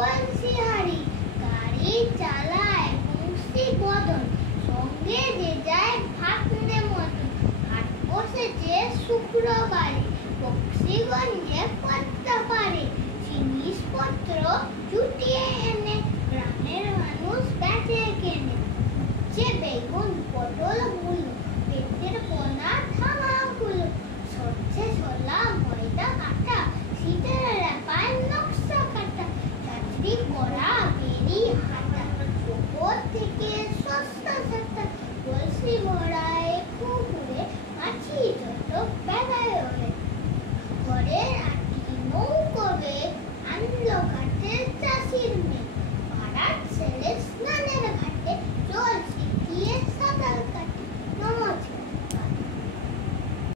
বংশীহারি গাড়ি চালায় বংশী বদন সঙ্গে যে যায় ভাতনে মতন হাট বসেছে শুক্রবারে বক্সিগঞ্জে করতে পারে জিনিসপত্র জুটিয়ে এনে গ্রামের মানুষ বেচে কেনে যে বেগুন পটল মূলো